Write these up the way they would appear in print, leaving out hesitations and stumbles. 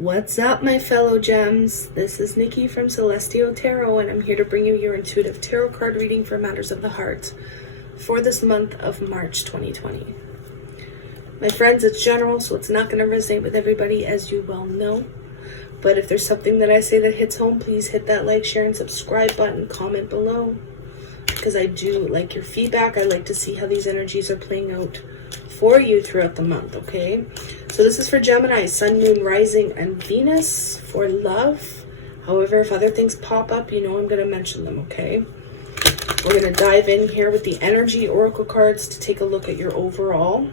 What's up, my fellow gems? This is Nikki from Celestial Tarot, and I'm here to bring you your intuitive tarot card reading for matters of the heart for this month of March 2020. My friends, it's general, so it's not going to resonate with everybody, as you well know. But if there's something that I say that hits home, please hit that like, share, and subscribe button. Comment below, because I do like your feedback. I like to see how these energies are playing out for you throughout the month, okay? So this is for Gemini, Sun, Moon, Rising, and Venus for love. However, if other things pop up, you know I'm going to mention them, okay? We're going to dive in here with the energy oracle cards to take a look at your overall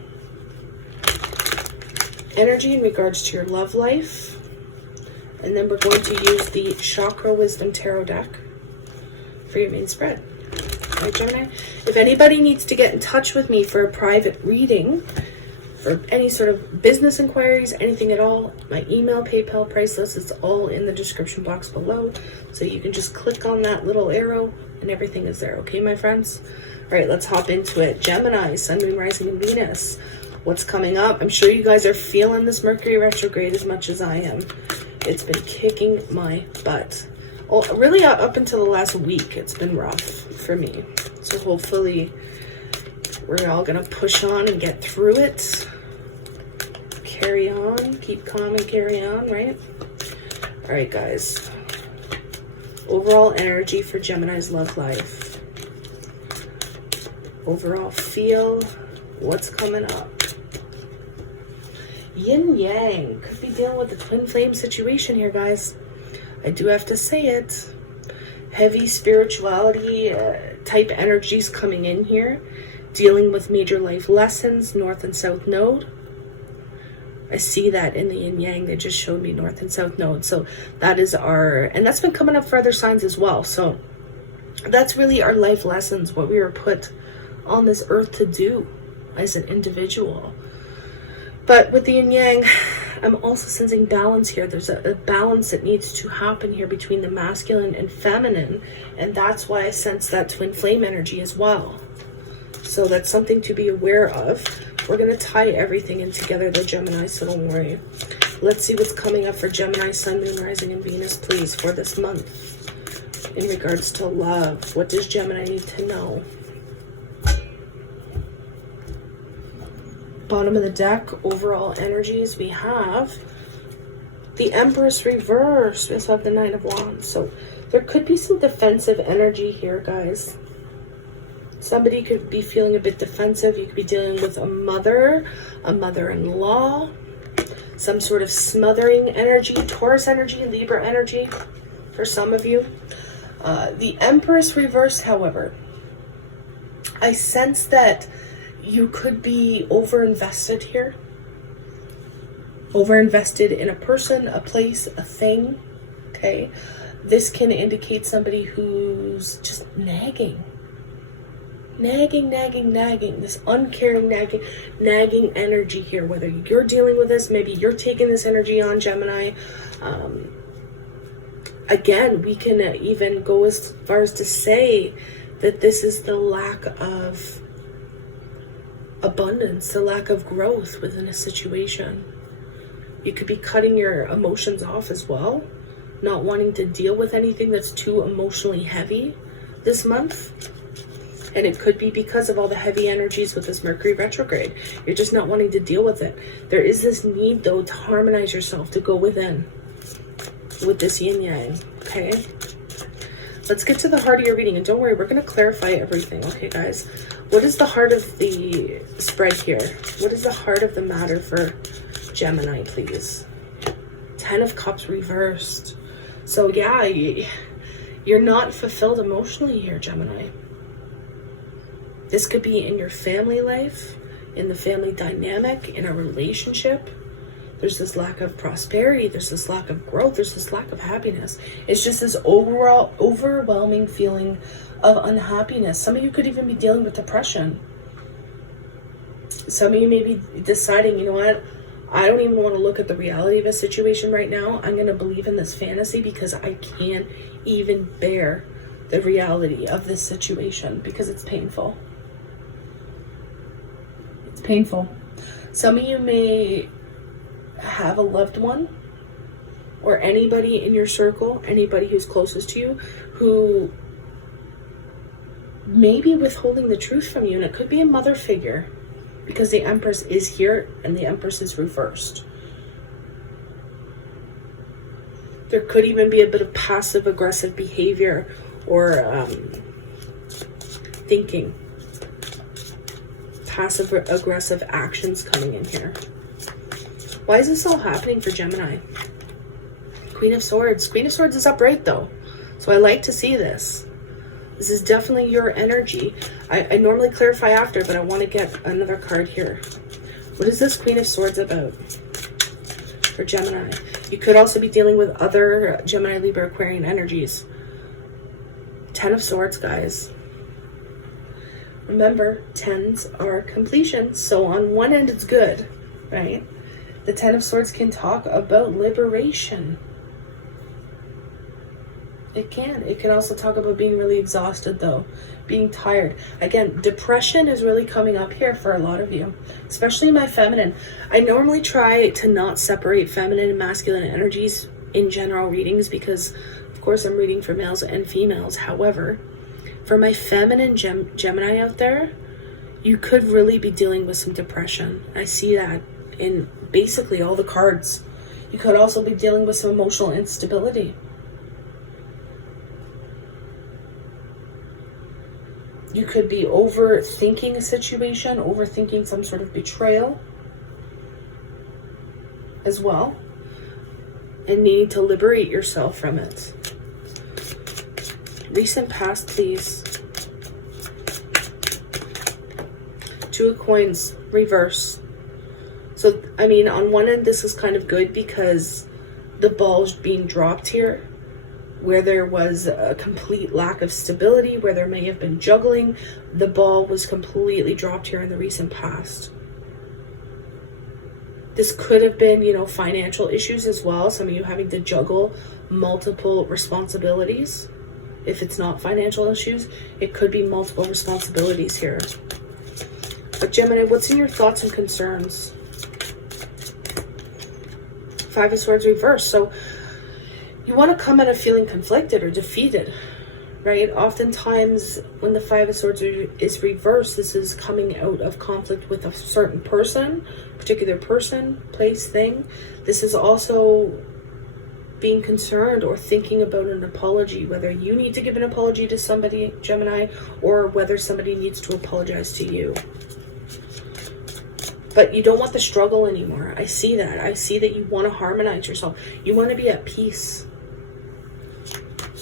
energy in regards to your love life. And then we're going to use the Chakra Wisdom Tarot deck for your main spread. All right, Gemini? If anybody needs to get in touch with me for a private reading, for any sort of business inquiries, anything at all, my email, PayPal, price list, it's all in the description box below. So you can just click on that little arrow and everything is there. Okay, my friends? All right, let's hop into it. Gemini, Sun, Moon, Rising, and Venus. What's coming up? I'm sure you guys are feeling this Mercury retrograde as much as I am. It's been kicking my butt. Well, really up until the last week, it's been rough for me. So hopefully we're all going to push on and get through it. Carry on. Keep calm and carry on, right? All right, guys. Overall energy for Gemini's love life. Overall feel. What's coming up? Yin Yang. Could be dealing with the twin flame situation here, guys. I do have to say it. Heavy spirituality type energies coming in here. Dealing with major life lessons, North and South Node. I see that in the Yin Yang. They just showed me North and South Node. So that is our, and that's been coming up for other signs as well. So that's really our life lessons, what we were put on this earth to do as an individual. But with the Yin Yang, I'm also sensing balance here. There's a balance that needs to happen here between the masculine and feminine. And that's why I sense that twin flame energy as well. So that's something to be aware of. We're going to tie everything in together, the Gemini, so don't worry. Let's see what's coming up for Gemini, Sun, Moon, Rising, and Venus, please, for this month. In regards to love, what does Gemini need to know? Bottom of the deck, overall energies, we have the Empress reverse. We also have the Nine of Wands. So there could be some defensive energy here, guys. Somebody could be feeling a bit defensive. You could be dealing with a mother-in-law, some sort of smothering energy, Taurus energy, Libra energy for some of you. The Empress reverse, however, I sense that you could be over-invested here. Over-invested in a person, a place, a thing, okay? This can indicate somebody who's just nagging. Nagging. This uncaring, nagging energy here. Whether you're dealing with this, maybe you're taking this energy on, Gemini. Again, we can even go as far as to say that this is the lack of abundance, the lack of growth within a situation. You could be cutting your emotions off as well, not wanting to deal with anything that's too emotionally heavy this month. And it could be because of all the heavy energies with this Mercury retrograde. You're just not wanting to deal with it. There is this need, though, to harmonize yourself, to go within with this Yin Yang, okay? Let's get to the heart of your reading. And don't worry, we're going to clarify everything, okay, guys? What is the heart of the spread here? What is the heart of the matter for Gemini, please? 10 of Cups reversed. So, yeah, you're not fulfilled emotionally here, Gemini. This could be in your family life, in the family dynamic, in a relationship. There's this lack of prosperity. There's this lack of growth. There's this lack of happiness. It's just this overall overwhelming feeling of unhappiness. Some of you could even be dealing with depression. Some of you may be deciding, you know what? I don't even want to look at the reality of a situation right now. I'm going to believe in this fantasy because I can't even bear the reality of this situation because it's painful. It's painful. Some of you may have a loved one or anybody in your circle, anybody who's closest to you, who may be withholding the truth from you. And it could be a mother figure, because the Empress is here and the Empress is reversed. There could even be a bit of passive-aggressive behavior or thinking. Passive-aggressive actions coming in here. Why is this all happening for Gemini? Queen of Swords. Queen of Swords is upright though, so I like to see this. This is definitely your energy. I normally clarify after, but I want to get another card here. What is this Queen of Swords about for Gemini? You could also be dealing with other Gemini, Libra, Aquarian energies. 10 of Swords, guys. Remember, 10s are completion. So on one end, it's good, right? The 10 of Swords can talk about liberation. It can. It can also talk about being really exhausted, though. Being tired. Again, depression is really coming up here for a lot of you, especially my feminine. I normally try to not separate feminine and masculine energies in general readings because, of course, I'm reading for males and females. However, for my feminine Gemini out there, you could really be dealing with some depression. I see that in basically all the cards. You could also be dealing with some emotional instability. You could be overthinking a situation, overthinking some sort of betrayal as well, and needing to liberate yourself from it. Recent past, please. 2 of Coins, reverse. So, I mean, on one end, this is kind of good because the ball's being dropped here, where there was a complete lack of stability, where there may have been juggling. The ball was completely dropped here in the recent past. This could have been, you know, financial issues as well. Some of you having to juggle multiple responsibilities. If it's not financial issues, it could be multiple responsibilities here. But Gemini, what's in your thoughts and concerns? 5 of Swords reverse. So you want to come at it feeling conflicted or defeated, right? Oftentimes when the 5 of Swords is reversed, this is coming out of conflict with a certain person, particular person, place, thing. This is also being concerned or thinking about an apology, whether you need to give an apology to somebody, Gemini, or whether somebody needs to apologize to you. But you don't want the struggle anymore. I see that. I see that you want to harmonize yourself. You want to be at peace.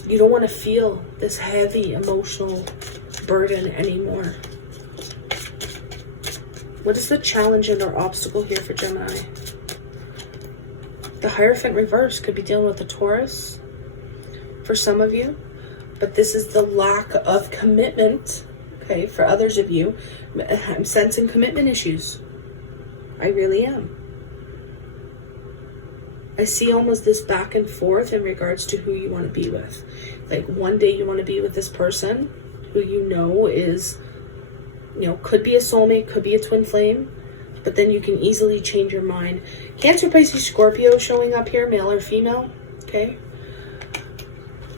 You don't want to feel this heavy emotional burden anymore. What is the challenge and or obstacle here for Gemini? The Hierophant reverse could be dealing with a Taurus for some of you, but this is the lack of commitment, okay, for others of you. I'm sensing commitment issues. I really am. I see almost this back and forth in regards to who you want to be with. Like one day you want to be with this person who you know is, you know, could be a soulmate, could be a twin flame, but then you can easily change your mind. Cancer, Pisces, Scorpio showing up here, male or female, okay?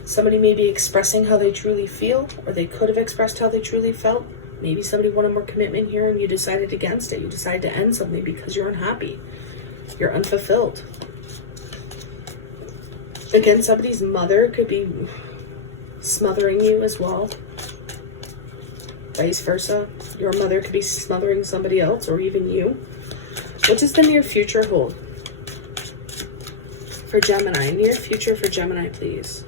Somebody may be expressing how they truly feel, or they could have expressed how they truly felt. Maybe somebody wanted more commitment here and you decided against it. You decided to end something because you're unhappy. You're unfulfilled. Again, somebody's mother could be smothering you as well. Vice versa. Your mother could be smothering somebody else or even you. What does the near future hold for Gemini? Near future for Gemini, please.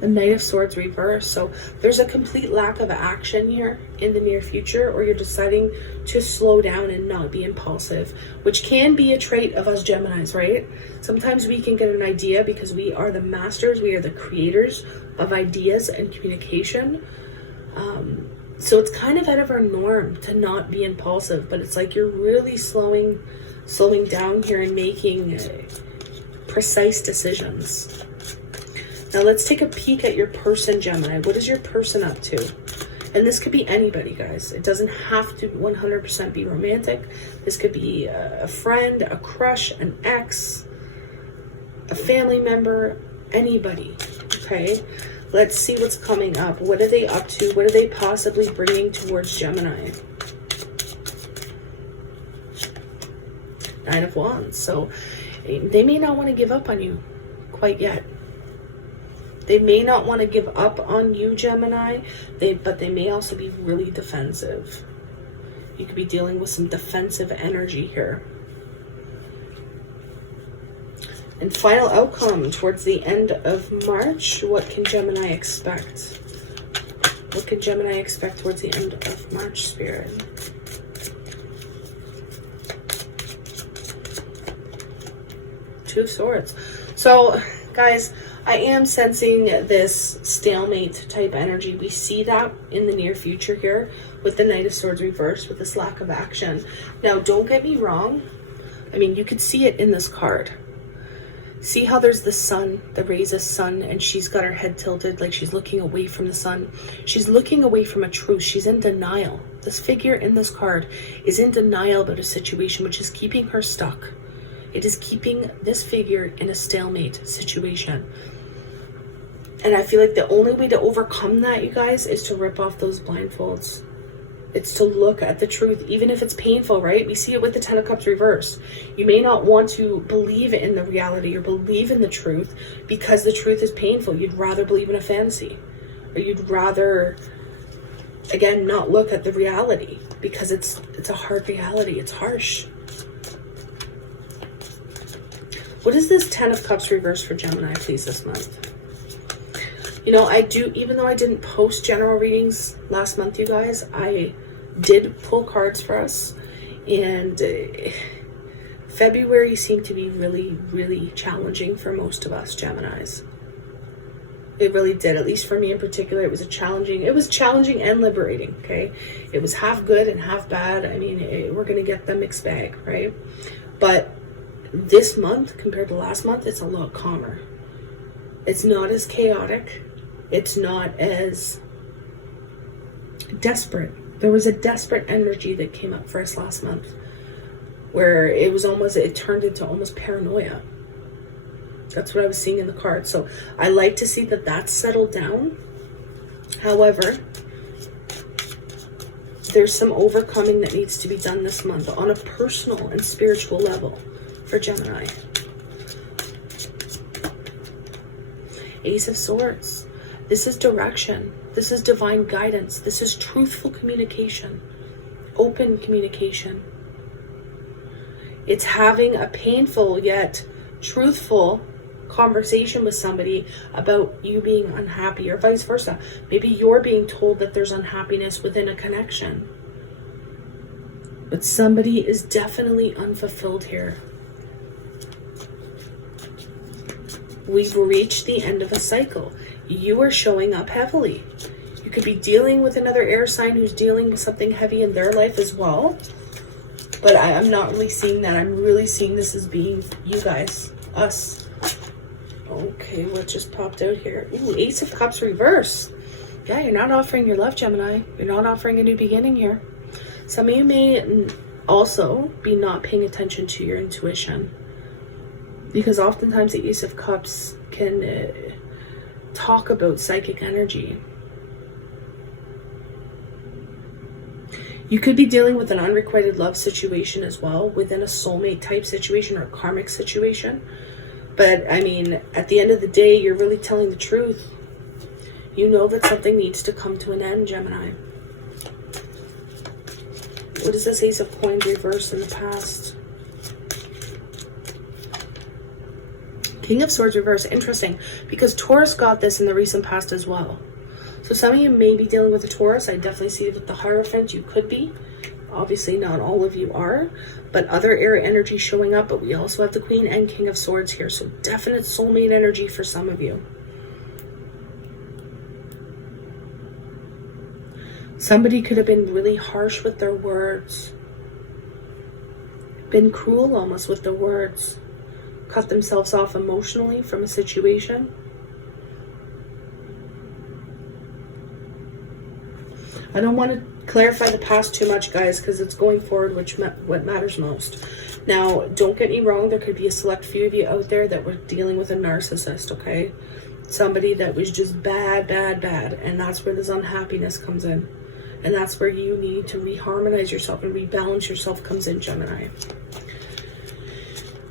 The Knight of Swords reverse. So there's a complete lack of action here in the near future, or you're deciding to slow down and not be impulsive, which can be a trait of us Geminis, right? Sometimes we can get an idea because we are the masters, we are the creators of ideas and communication. So it's kind of out of our norm to not be impulsive, but it's like you're really slowing down here and making precise decisions. Now let's take a peek at your person, Gemini. What is your person up to? And this could be anybody, guys. It doesn't have to 100% be romantic. This could be a friend, a crush, an ex, a family member, anybody, okay? Let's see what's coming up. What are they up to? What are they possibly bringing towards Gemini? Nine of Wands. So they may not want to give up on you quite yet. They may not want to give up on you, Gemini, but they may also be really defensive. You could be dealing with some defensive energy here. And final outcome towards the end of March. What can Gemini expect? What can Gemini expect towards the end of March, Spirit? Two of Swords. So, guys, I am sensing this stalemate type energy. We see that in the near future here with the Knight of Swords reversed, with this lack of action. Now, don't get me wrong. I mean, you could see it in this card. See how there's the sun, the rays of sun, and she's got her head tilted like she's looking away from the sun. She's looking away from a truth. She's in denial. This figure in this card is in denial about a situation which is keeping her stuck. It is keeping this figure in a stalemate situation. And I feel like the only way to overcome that, you guys, is to rip off those blindfolds. It's to look at the truth, even if it's painful, right? We see it with the Ten of Cups reversed. You may not want to believe in the reality or believe in the truth because the truth is painful. You'd rather believe in a fantasy, or you'd rather, again, not look at the reality because it's a hard reality. It's harsh. What is this Ten of Cups reversed for Gemini, please, this month? You know, I do, even though I didn't post general readings last month, you guys, I did pull cards for us. And February seemed to be really, really challenging for most of us Geminis. It really did. At least for me in particular, it was challenging and liberating, okay? It was half good and half bad. I mean, we're going to get the mixed bag, right? But this month, compared to last month, it's a lot calmer. It's not as chaotic. It's not as desperate. There was a desperate energy that came up for us last month where it turned into almost paranoia. That's what I was seeing in the cards. So I like to see that that's settled down. However, there's some overcoming that needs to be done this month on a personal and spiritual level for Gemini. Ace of Swords. This is direction. This is divine guidance. This is truthful communication. Open communication. It's having a painful yet truthful conversation with somebody about you being unhappy, or vice versa. Maybe you're being told that there's unhappiness within a connection. But somebody is definitely unfulfilled here. We've reached the end of a cycle. You are showing up heavily. You could be dealing with another air sign who's dealing with something heavy in their life as well. But I'm not really seeing that. I'm really seeing this as being you guys, us. Okay, what just popped out here? Ooh, Ace of Cups reverse. Yeah, you're not offering your love, Gemini. You're not offering a new beginning here. Some of you may also be not paying attention to your intuition, because oftentimes the Ace of Cups can talk about psychic energy. You could be dealing with an unrequited love situation as well, within a soulmate type situation or a karmic situation. But I mean, at the end of the day, you're really telling the truth. You know that something needs to come to an end, Gemini. What is this Ace of Coins reversed in the past? King of Swords reverse. Interesting, because Taurus got this in the recent past as well. So some of you may be dealing with a Taurus. I definitely see it with the Hierophant. You could be. Obviously, not all of you are, but other air energy showing up. But we also have the Queen and King of Swords here. So definite soulmate energy for some of you. Somebody could have been really harsh with their words. Been cruel almost with their words. Cut themselves off emotionally from a situation. I don't want to clarify the past too much, guys, because it's going forward what matters most. Now, don't get me wrong, there could be a select few of you out there that were dealing with a narcissist, okay? Somebody that was just bad, bad, bad, and that's where this unhappiness comes in. And that's where you need to reharmonize yourself and rebalance yourself comes in, Gemini.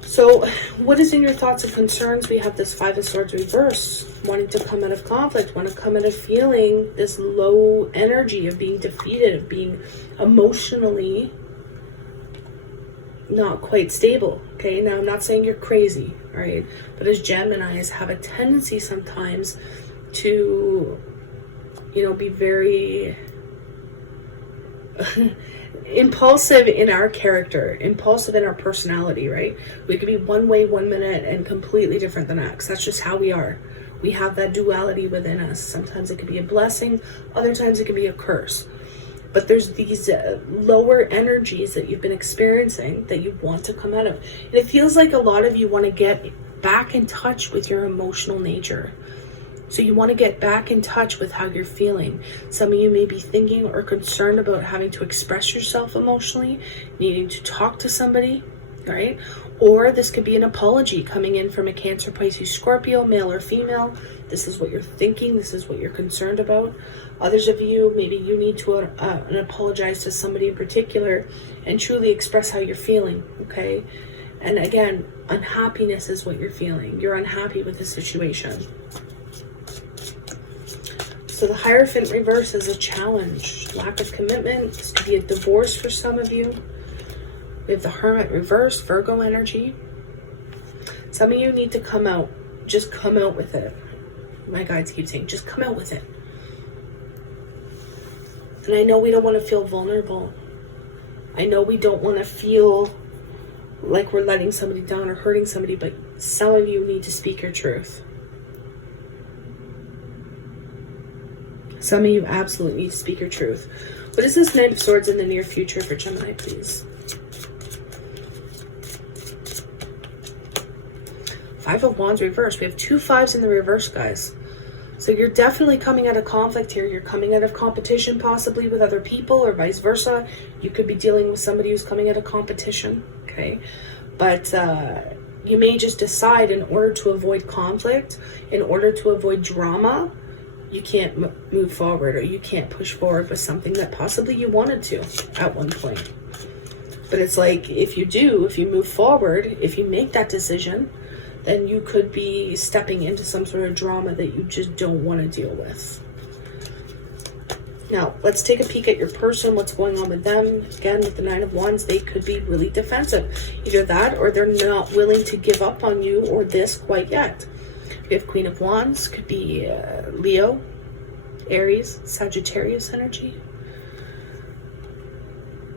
So, what is in your thoughts and concerns? We have this Five of Swords reverse, wanting to come out of conflict, want to come out of feeling this low energy of being defeated, of being emotionally not quite stable, okay? Now, I'm not saying you're crazy, all right? But as Geminis have a tendency sometimes to, you know, be very impulsive in our character, impulsive in our personality, right? We could be one way one minute and completely different the next. That's just how we are. We have that duality within us. Sometimes it can be a blessing, other times it can be a curse. But there's these lower energies that you've been experiencing that you want to come out of. And it feels like a lot of you want to get back in touch with your emotional nature. So you want to get back in touch with how you're feeling. Some of you may be thinking or concerned about having to express yourself emotionally, needing to talk to somebody, right? Or this could be an apology coming in from a Cancer, Pisces, Scorpio, male or female. This is what you're thinking. This is what you're concerned about. Others of you, maybe you need to apologize to somebody in particular and truly express how you're feeling, okay? And again, unhappiness is what you're feeling. You're unhappy with the situation. So the Hierophant reverse is a challenge. Lack of commitment. This could be a divorce for some of you. We have the Hermit reverse, Virgo energy. Some of you need to come out. Just come out with it. My guides keep saying, just come out with it. And I know we don't want to feel vulnerable. I know we don't want to feel like we're letting somebody down or hurting somebody, but some of you need to speak your truth. Some of you absolutely need to speak your truth. What is this Knight of Swords in the near future for Gemini, please? Five of Wands reverse. We have 2 5s in the reverse, guys. So you're definitely coming out of conflict here. You're coming out of competition possibly with other people or vice versa. You could be dealing with somebody who's coming out of competition, okay? But you may just decide in order to avoid conflict, in order to avoid drama, you can't move forward or you can't push forward with something that possibly you wanted to at one point. But it's like, if you move forward, if you make that decision, then you could be stepping into some sort of drama that you just don't want to deal with. Now, let's take a peek at your person, what's going on with them. Again, with the Nine of Wands, they could be really defensive. Either that or they're not willing to give up on you or this quite yet. We have Queen of Wands, could be Leo, Aries, Sagittarius energy.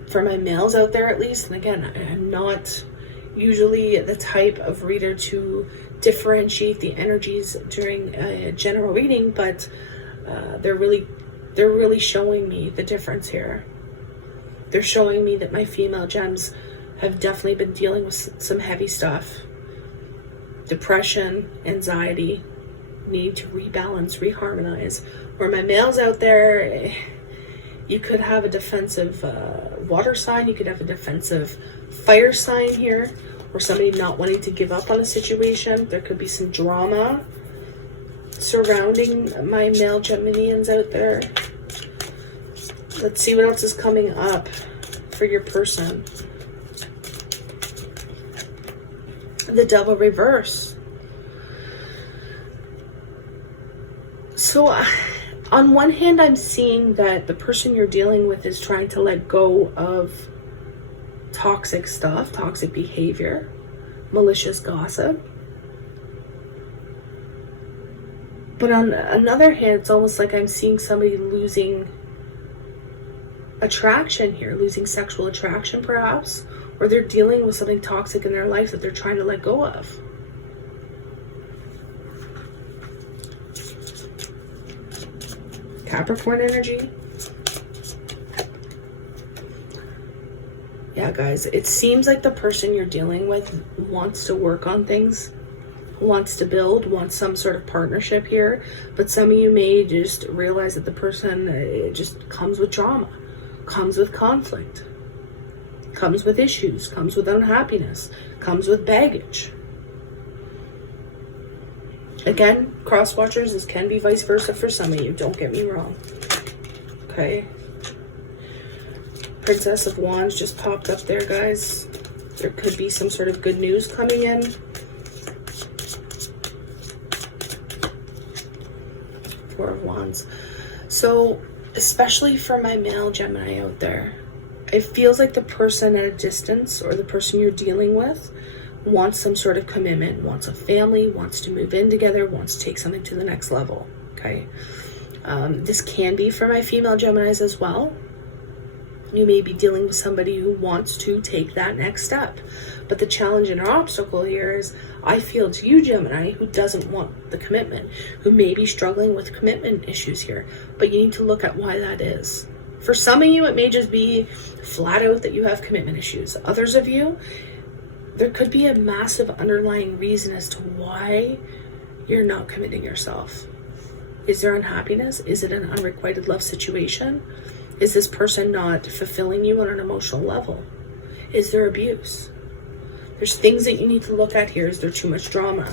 For my males out there at least, and again, I'm not usually the type of reader to differentiate the energies during a general reading, but they're really showing me the difference here. They're showing me that my female gems have definitely been dealing with some heavy stuff. Depression, anxiety, need to rebalance, reharmonize. Where my males out there, you could have a defensive water sign, you could have a defensive fire sign here, or somebody not wanting to give up on a situation. There could be some drama surrounding my male Geminians out there. Let's see what else is coming up for your person. The Devil reverse. So on one hand, I'm seeing that the person you're dealing with is trying to let go of toxic stuff, toxic behavior, malicious gossip. But on another hand, it's almost like I'm seeing somebody losing attraction here, losing sexual attraction perhaps, or they're dealing with something toxic in their life that they're trying to let go of. Capricorn energy. Yeah, guys, it seems like the person you're dealing with wants to work on things, wants to build, wants some sort of partnership here, but some of you may just realize that the person just comes with drama, comes with conflict, comes with issues, comes with unhappiness, comes with baggage. Again, cross watchers, this can be vice versa for some of you, don't get me wrong. Okay. Princess of Wands just popped up there, guys. There could be some sort of good news coming in. Four of Wands. So, especially for my male Gemini out there, it feels like the person at a distance or the person you're dealing with wants some sort of commitment, wants a family, wants to move in together, wants to take something to the next level. Okay. This can be for my female Geminis as well. You may be dealing with somebody who wants to take that next step. But the challenge and obstacle here is, I feel to you, Gemini, who doesn't want the commitment, who may be struggling with commitment issues here. But you need to look at why that is. For some of you, it may just be flat out that you have commitment issues. Others of you, there could be a massive underlying reason as to why you're not committing yourself. Is there unhappiness? Is it an unrequited love situation? Is this person not fulfilling you on an emotional level? Is there abuse? There's things that you need to look at here. Is there too much drama?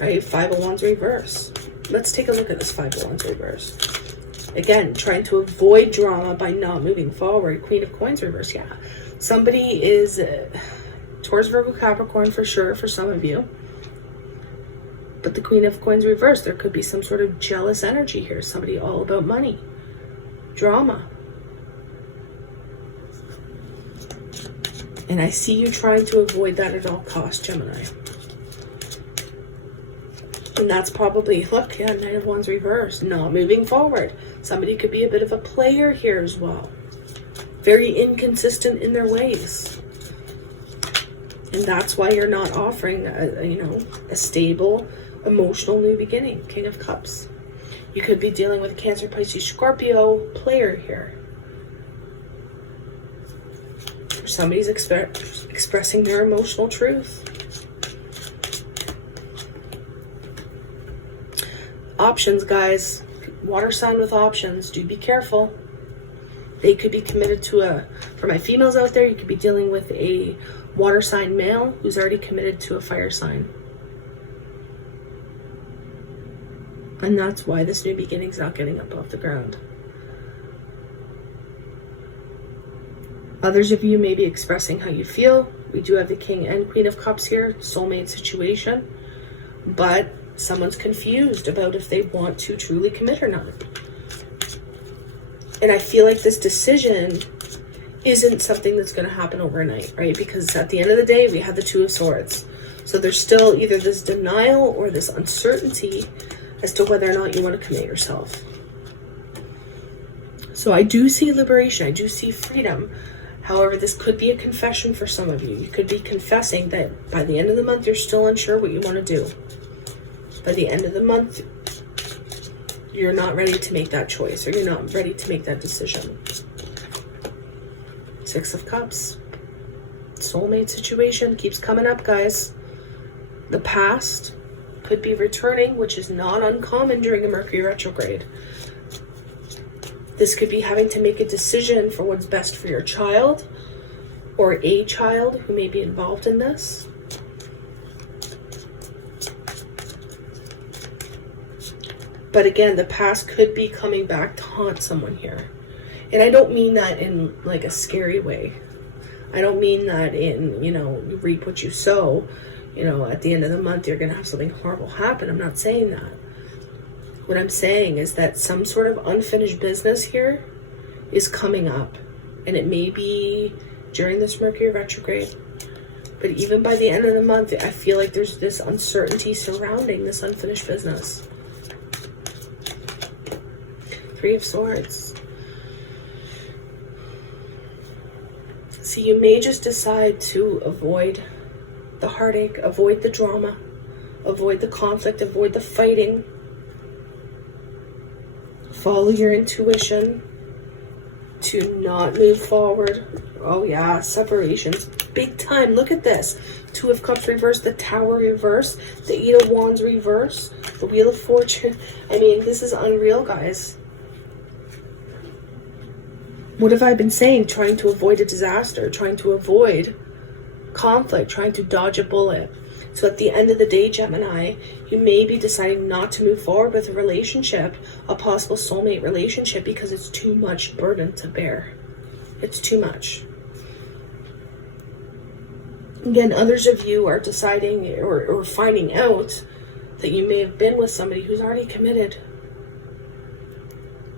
Right? Five of Wands reverse. Let's take a look at this Five of Wands reverse. Again, trying to avoid drama by not moving forward. Queen of Coins reverse. Yeah. Somebody is Taurus, Virgo, Capricorn for sure for some of you. But the Queen of Coins reverse, there could be some sort of jealous energy here. Somebody all about money. Drama. And I see you trying to avoid that at all costs, Gemini. And that's probably, look, yeah, Knight of Wands reverse. Not moving forward. Somebody could be a bit of a player here as well. Very inconsistent in their ways. And that's why you're not offering a stable, emotional new beginning. King of Cups. You could be dealing with Cancer, Pisces, Scorpio player here. Somebody's expressing their emotional truth. Options, guys. Water sign with options. Do be careful. They could be committed to for my females out there, you could be dealing with a water sign male who's already committed to a fire sign. And that's why this new beginning's not getting up off the ground. Others of you may be expressing how you feel. We do have the King and Queen of Cups here, soulmate situation. But someone's confused about if they want to truly commit or not. And I feel like this decision isn't something that's going to happen overnight, right? Because at the end of the day, we have the Two of Swords. So there's still either this denial or this uncertainty as to whether or not you want to commit yourself. So I do see liberation. I do see freedom. However, this could be a confession for some of you. You could be confessing that by the end of the month, you're still unsure what you want to do. By the end of the month, you're not ready to make that choice, or you're not ready to make that decision. Six of Cups. Soulmate situation keeps coming up, guys. The past could be returning, which is not uncommon during a Mercury retrograde. This could be having to make a decision for what's best for your child, or a child who may be involved in this. But again, the past could be coming back to haunt someone here. And I don't mean that in like a scary way. I don't mean that in, you reap what you sow. At the end of the month, you're going to have something horrible happen. I'm not saying that. What I'm saying is that some sort of unfinished business here is coming up. And it may be during this Mercury retrograde. But even by the end of the month, I feel like there's this uncertainty surrounding this unfinished business. Three of Swords. So you may just decide to avoid the heartache, avoid the drama, avoid the conflict, avoid the fighting. Follow your intuition to not move forward. Oh yeah, separations. Big time. Look at this. Two of Cups reverse, the Tower reverse, the Eight of Wands reverse, the Wheel of Fortune. I mean, this is unreal, guys. What have I been saying? Trying to avoid a disaster, trying to avoid conflict, trying to dodge a bullet. So at the end of the day, Gemini, you may be deciding not to move forward with a relationship, a possible soulmate relationship, because it's too much burden to bear. It's too much. Again, others of you are deciding or finding out that you may have been with somebody who's already committed.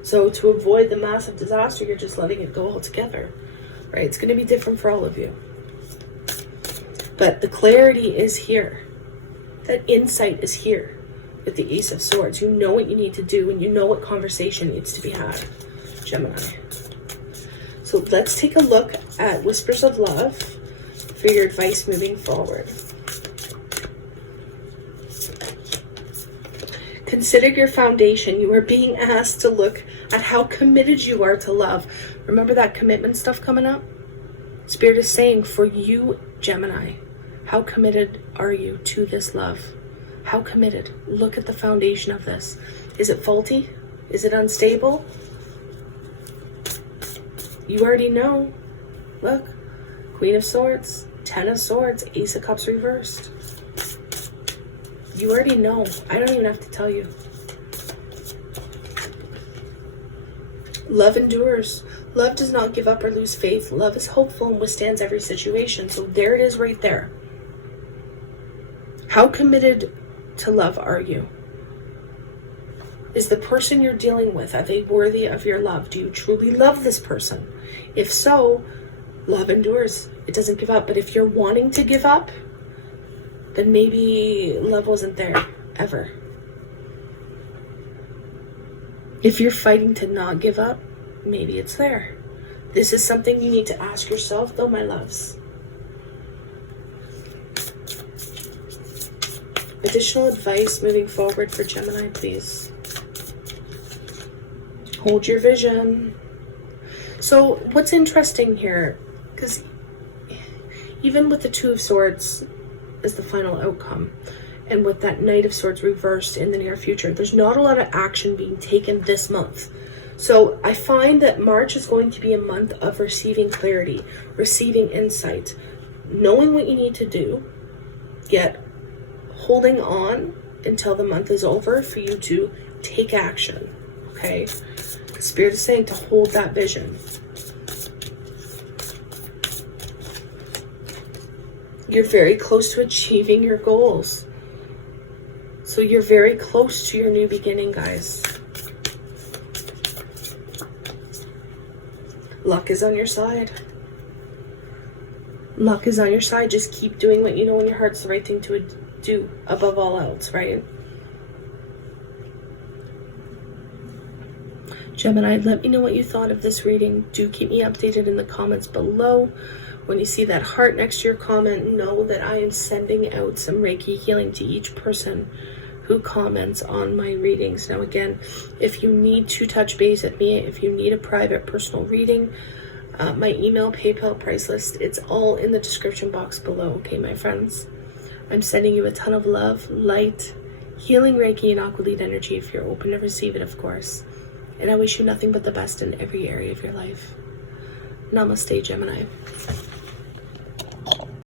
So to avoid the massive disaster, you're just letting it go altogether, right? It's going to be different for all of you. But the clarity is here. That insight is here with the Ace of Swords. You know what you need to do, and you know what conversation needs to be had, Gemini. So let's take a look at Whispers of Love for your advice moving forward. Consider your foundation. You are being asked to look at how committed you are to love. Remember that commitment stuff coming up? Spirit is saying for you, Gemini, how committed are you to this love? How committed? Look at the foundation of this. Is it faulty? Is it unstable? You already know. Look, Queen of Swords, Ten of Swords, Ace of Cups reversed. You already know. I don't even have to tell you. Love endures. Love does not give up or lose faith. Love is hopeful and withstands every situation. So there it is right there. How committed to love are you? Is the person you're dealing with, are they worthy of your love? Do you truly love this person? If so, love endures. It doesn't give up. But if you're wanting to give up, then maybe love wasn't there, ever. If you're fighting to not give up, maybe it's there. This is something you need to ask yourself, though, my loves. Additional advice moving forward for Gemini, please. Hold your vision. So what's interesting here, because even with the Two of Swords as the final outcome, and with that Knight of Swords reversed in the near future, there's not a lot of action being taken this month. So I find that March is going to be a month of receiving clarity, receiving insight, knowing what you need to do, yet holding on until the month is over for you to take action, okay? The Spirit is saying to hold that vision. You're very close to achieving your goals. So you're very close to your new beginning, guys. Luck is on your side. Luck is on your side. Just keep doing what you know in your heart's the right thing to do above all else, right? Gemini, let me know what you thought of this reading. Do keep me updated in the comments below. When you see that heart next to your comment, know that I am sending out some Reiki healing to each person who comments on my readings. Now again, if you need to touch base with me, if you need a private personal reading, my email, PayPal, price list, it's all in the description box below, okay, my friends? I'm sending you a ton of love, light, healing Reiki and aqua lead energy if you're open to receive it, of course. And I wish you nothing but the best in every area of your life. Namaste, Gemini.